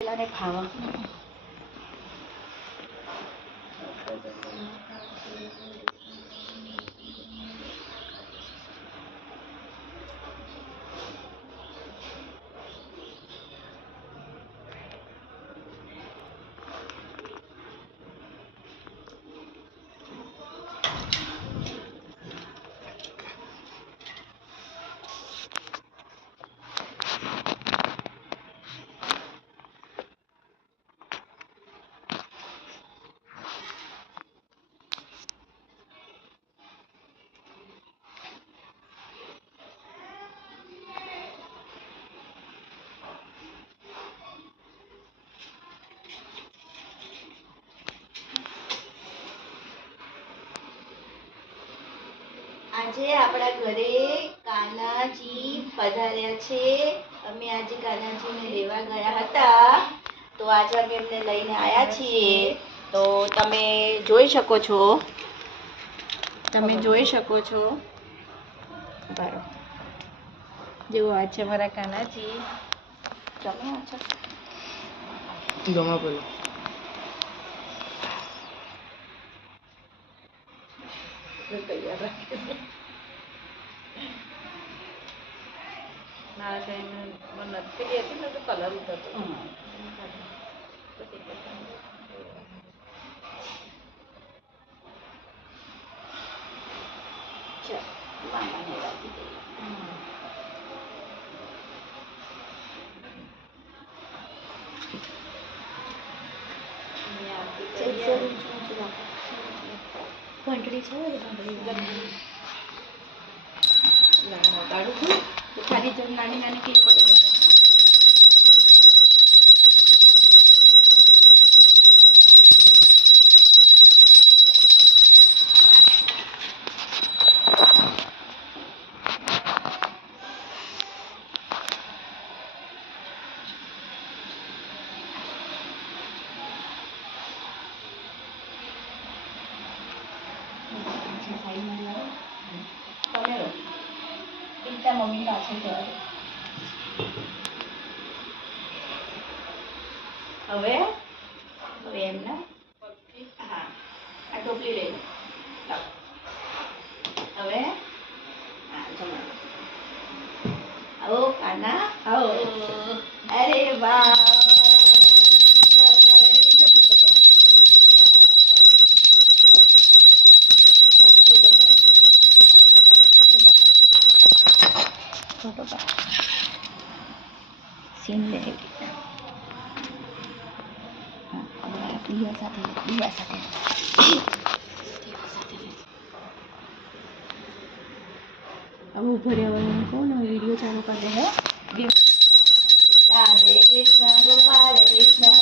પેલાને ખાવા આજે આપણા ઘરે કાનાજી પધાર્યા છે. અમે આજે કાનાજીને લેવા ગયા હતા, તો આજે અમે એમને લઈને આવ્યા છીએ. તો તમે જોઈ શકો છો, બરાબર. જેવો આ છે મારા કાનાજી. તમે આ છો જમા પેલો તૈયાર રાખી મારા કઈ મને નથી હતી ને તો કલર ઉતરતો. મામાને રાખી દઈએ. ઘંટડી છે કાઢું છું તો ખાલી જેમ નાની નાની ક્લિપ પડે. તમે રહો પિતા મમ્મી પાછળ જવા દો. હવે એમના હા આ ટોપલી લઈ લો. હવે હા જમા આવો કાના આવો. અરે વાહ, બસ હવે એને નીચે મૂકો ત્યાં. ફોટો પાડ, ફોટો પાડ. સીન લે દીવા સાથે હવે ઉભો રહેવાનું કોણ વિડીયો ચાલુ કરે હે. રાધે કૃષ્ણ ગોપાલ કૃષ્ણ